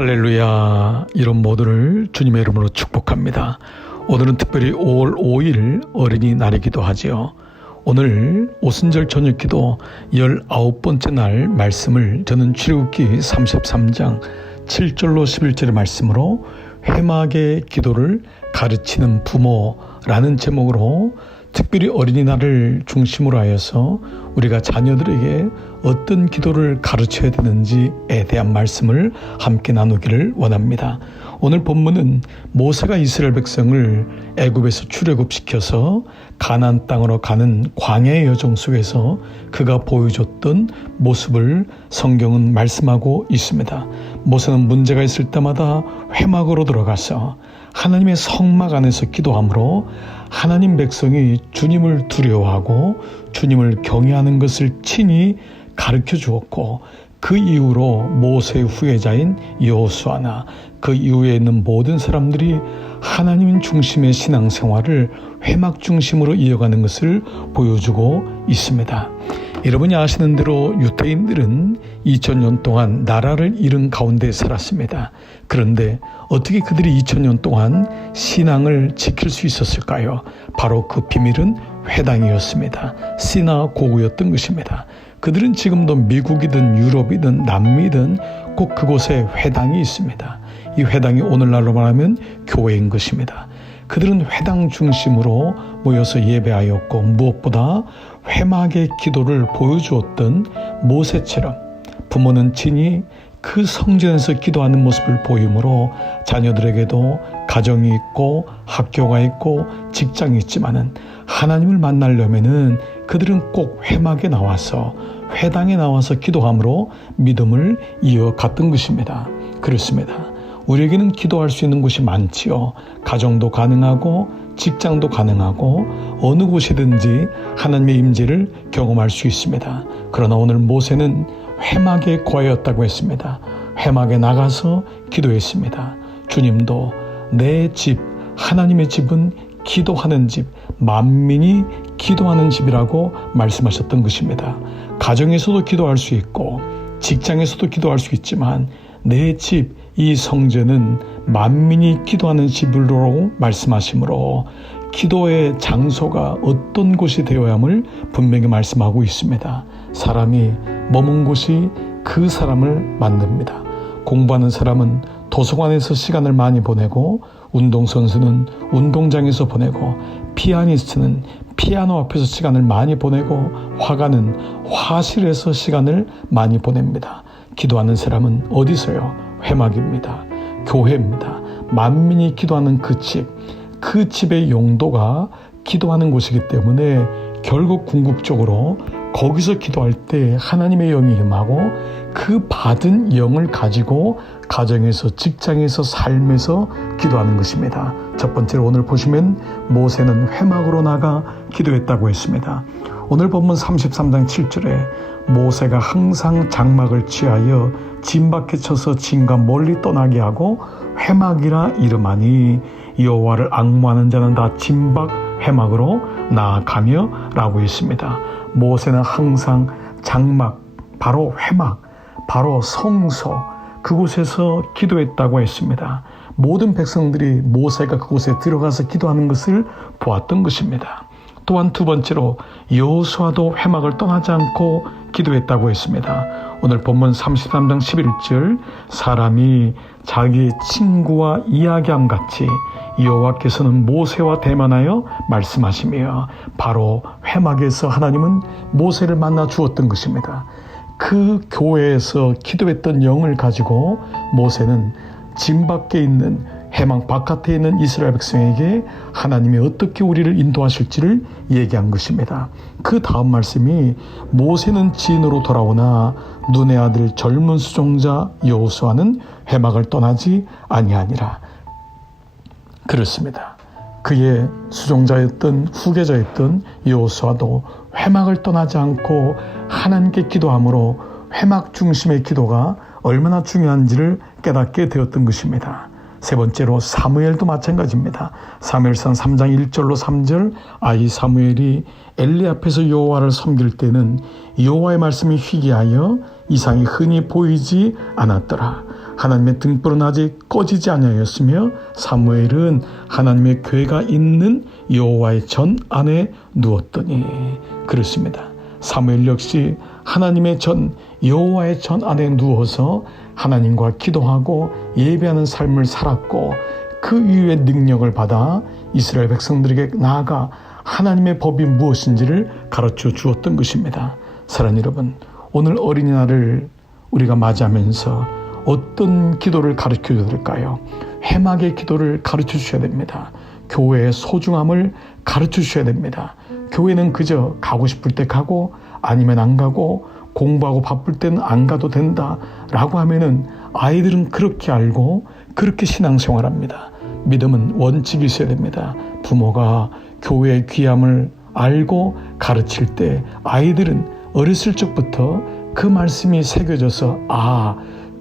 할렐루야. 이런 모두를 주님의 이름으로 축복합니다. 오늘은 특별히 5월 5일 어린이날이기도 하지요. 오늘 오순절 저녁기도 19번째 날 말씀을 저는 출애굽기 33장 7절로 11절의 말씀으로 회막의 기도를 가르치는 부모라는 제목으로 특별히 어린이날을 중심으로 하여서 우리가 자녀들에게 어떤 기도를 가르쳐야 되는지에 대한 말씀을 함께 나누기를 원합니다. 오늘 본문은 모세가 이스라엘 백성을 애굽에서 출애굽시켜서 가나안 땅으로 가는 광야의 여정 속에서 그가 보여줬던 모습을 성경은 말씀하고 있습니다. 모세는 문제가 있을 때마다 회막으로 들어가서 하나님의 성막 안에서 기도함으로 하나님 백성이 주님을 두려워하고 주님을 경외하는 것을 친히 가르쳐 주었고, 그 이후로 모세의 후예자인 여호수아나 그 이후에 있는 모든 사람들이 하나님 중심의 신앙생활을 회막 중심으로 이어가는 것을 보여주고 있습니다. 여러분이 아시는 대로 유대인들은 2000년 동안 나라를 잃은 가운데 살았습니다. 그런데 어떻게 그들이 2000년 동안 신앙을 지킬 수 있었을까요? 바로 그 비밀은 회당이었습니다. 시나 고구였던 것입니다. 그들은 지금도 미국이든 유럽이든 남미든 꼭 그곳에 회당이 있습니다. 이 회당이 오늘날로 말하면 교회인 것입니다. 그들은 회당 중심으로 모여서 예배하였고, 무엇보다 회막의 기도를 보여주었던 모세처럼 부모는 친히 그 성전에서 기도하는 모습을 보이므로 자녀들에게도 가정이 있고 학교가 있고 직장이 있지만은 하나님을 만나려면은 그들은 꼭 회막에 나와서 회당에 나와서 기도함으로 믿음을 이어갔던 것입니다. 그렇습니다. 우리에게는 기도할 수 있는 곳이 많지요. 가정도 가능하고 직장도 가능하고 어느 곳이든지 하나님의 임재를 경험할 수 있습니다. 그러나 오늘 모세는 회막에 거하였다고 했습니다. 회막에 나가서 기도했습니다. 주님도 내 집, 하나님의 집은 기도하는 집, 만민이 기도하는 집이라고 말씀하셨던 것입니다. 가정에서도 기도할 수 있고 직장에서도 기도할 수 있지만 내 집, 이 성전은 만민이 기도하는 집으로 말씀하시므로 기도의 장소가 어떤 곳이 되어야 함을 분명히 말씀하고 있습니다. 사람이 머문 곳이 그 사람을 만듭니다. 공부하는 사람은 도서관에서 시간을 많이 보내고, 운동선수는 운동장에서 보내고, 피아니스트는 피아노 앞에서 시간을 많이 보내고, 화가는 화실에서 시간을 많이 보냅니다. 기도하는 사람은 어디서요? 회막입니다. 교회입니다. 만민이 기도하는 그 집, 그 집의 용도가 기도하는 곳이기 때문에 결국 궁극적으로 거기서 기도할 때 하나님의 영이 임하고 그 받은 영을 가지고 가정에서 직장에서 삶에서 기도하는 것입니다. 첫 번째로 오늘 보시면 모세는 회막으로 나가 기도했다고 했습니다. 오늘 본문 33장 7절에 모세가 항상 장막을 취하여 진 밖에 쳐서 진과 멀리 떠나게 하고 회막이라 이름하니 여호와를 앙모하는 자는 다 진박 회막으로 나아가며 라고 했습니다. 모세는 항상 장막, 바로 회막, 바로 성소, 그곳에서 기도했다고 했습니다. 모든 백성들이 모세가 그곳에 들어가서 기도하는 것을 보았던 것입니다. 또한 두 번째로 여호수아도 회막을 떠나지 않고 기도했다고 했습니다. 오늘 본문 33장 11절, 사람이 자기 친구와 이야기함 같이 여호와께서는 모세와 대면하여 말씀하시며, 바로 회막에서 하나님은 모세를 만나 주었던 것입니다. 그 교회에서 기도했던 영을 가지고 모세는 진 밖에 있는, 회막 바깥에 있는 이스라엘 백성에게 하나님이 어떻게 우리를 인도하실지를 얘기한 것입니다. 그 다음 말씀이 모세는 진으로 돌아오나 눈의 아들 젊은 수종자 여호수아는 회막을 떠나지 아니하니라. 그렇습니다. 그의 수종자였던 후계자였던 여호수아도 회막을 떠나지 않고 하나님께 기도함으로 회막 중심의 기도가 얼마나 중요한지를 깨닫게 되었던 것입니다. 세 번째로 사무엘도 마찬가지입니다. 사무엘상 3장 1절로 3절 아이 사무엘이 엘리 앞에서 여호와를 섬길 때는 여호와의 말씀이 희귀하여 이상이 흔히 보이지 않았더라. 하나님의 등불은 아직 꺼지지 아니하였으며 사무엘은 하나님의 궤가 있는 여호와의 전 안에 누웠더니 그렇습니다. 사무엘 역시 하나님의 전 여호와의 전 안에 누워서 하나님과 기도하고 예배하는 삶을 살았고 그 이후에 능력을 받아 이스라엘 백성들에게 나아가 하나님의 법이 무엇인지를 가르쳐 주었던 것입니다. 사랑하는 여러분, 오늘 어린이날을 우리가 맞이하면서 어떤 기도를 가르쳐 줘야 될까요? 회막의 기도를 가르쳐 주셔야 됩니다. 교회의 소중함을 가르쳐 주셔야 됩니다. 교회는 그저 가고 싶을 때 가고 아니면 안 가고 공부하고 바쁠 때는 안 가도 된다라고 하면은 아이들은 그렇게 알고 그렇게 신앙생활합니다. 믿음은 원칙이 있어야 됩니다. 부모가 교회의 귀함을 알고 가르칠 때 아이들은 어렸을 적부터 그 말씀이 새겨져서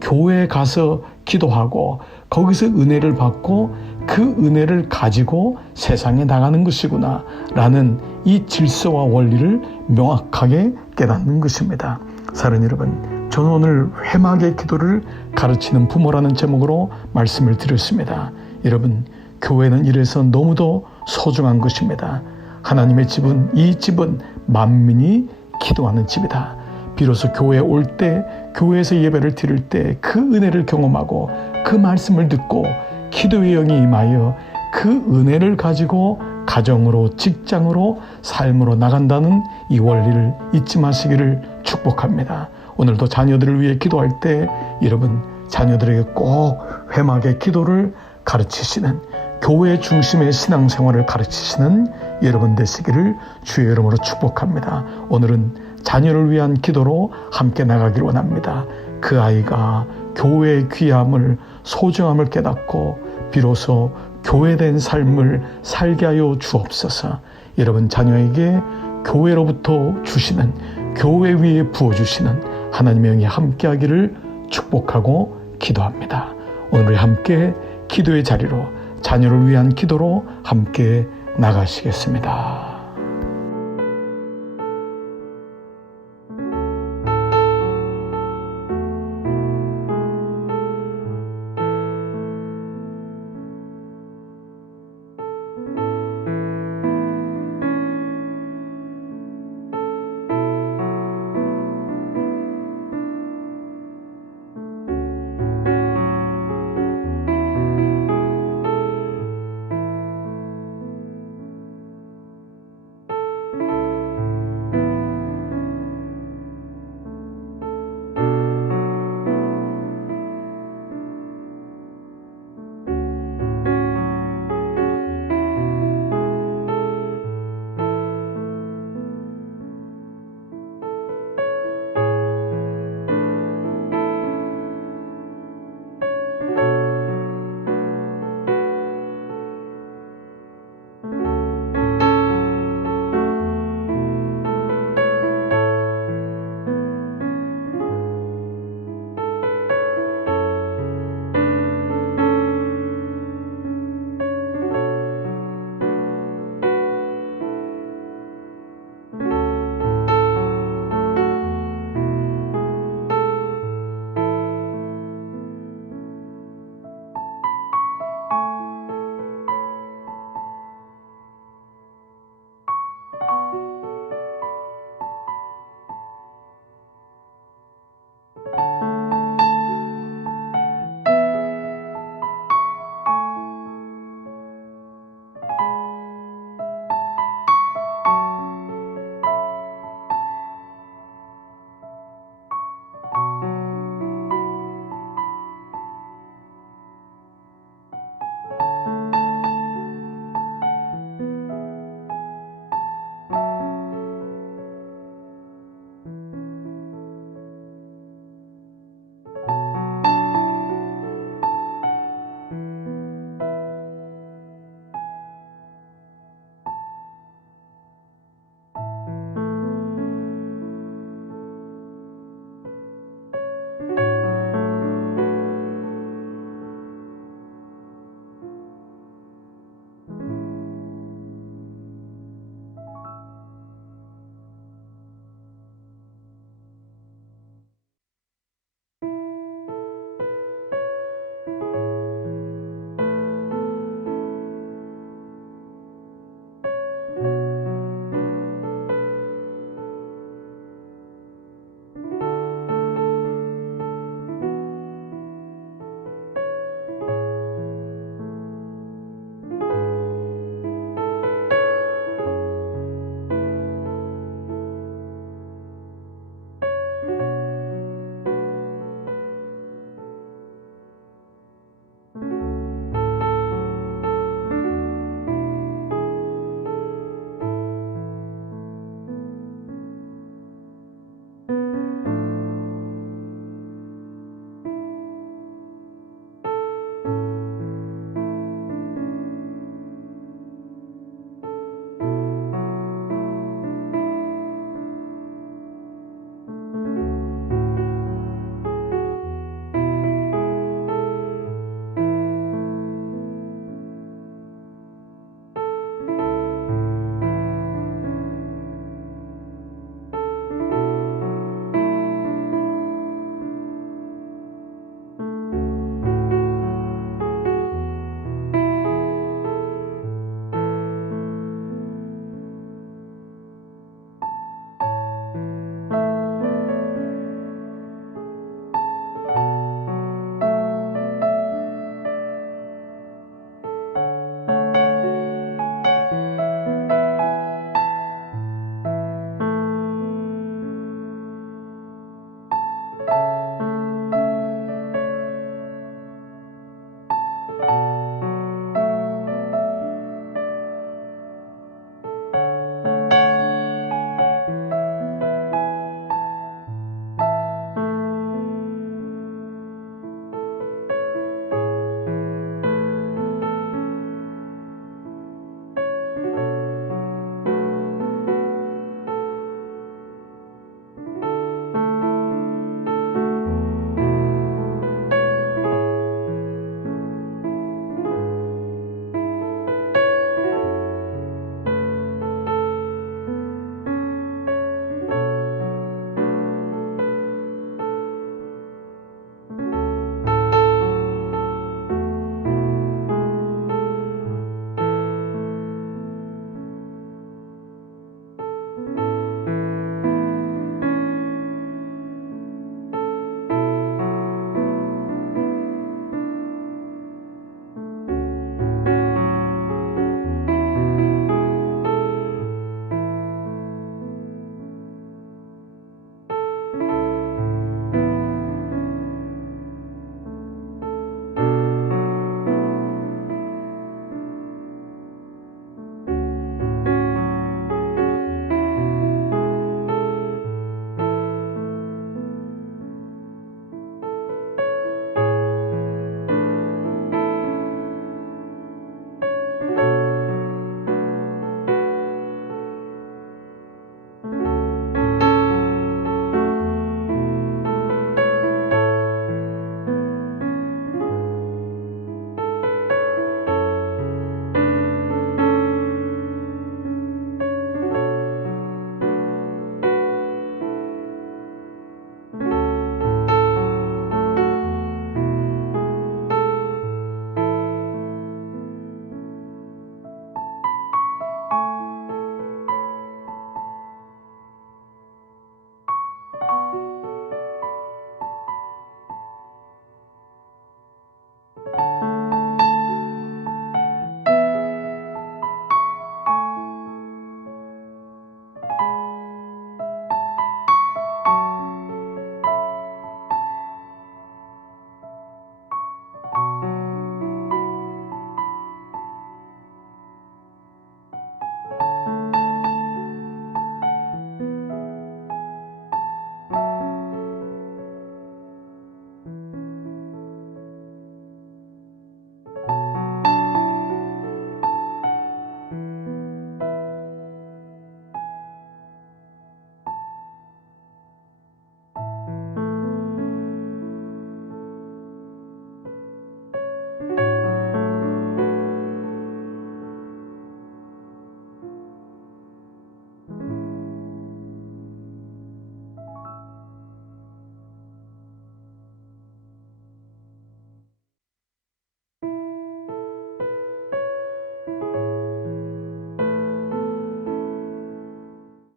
교회에 가서 기도하고 거기서 은혜를 받고 그 은혜를 가지고 세상에 나가는 것이구나 라는 이 질서와 원리를 명확하게 깨닫는 것입니다. 사랑하는 여러분, 저는 오늘 회막의 기도를 가르치는 부모라는 제목으로 말씀을 드렸습니다. 여러분, 교회는 이래서 너무도 소중한 것입니다. 하나님의 집은, 이 집은 만민이 기도하는 집이다. 비로소 교회에 올 때, 교회에서 예배를 드릴 때 그 은혜를 경험하고 그 말씀을 듣고 기도의 영이 임하여 그 은혜를 가지고 가정으로, 직장으로, 삶으로 나간다는 이 원리를 잊지 마시기를 축복합니다. 오늘도 자녀들을 위해 기도할 때 여러분, 자녀들에게 꼭 회막의 기도를 가르치시는, 교회 중심의 신앙생활을 가르치시는 여러분 되시기를 주의 이름으로 축복합니다. 오늘은 자녀를 위한 기도로 함께 나가기를 원합니다. 그 아이가 교회의 귀함을, 소중함을 깨닫고 비로소 교회된 삶을 살게 하여 주옵소서. 여러분 자녀에게 교회로부터 주시는, 교회 위에 부어주시는 하나님의 영이 함께하기를 축복하고 기도합니다. 오늘 함께 기도의 자리로, 자녀를 위한 기도로 함께 나가시겠습니다.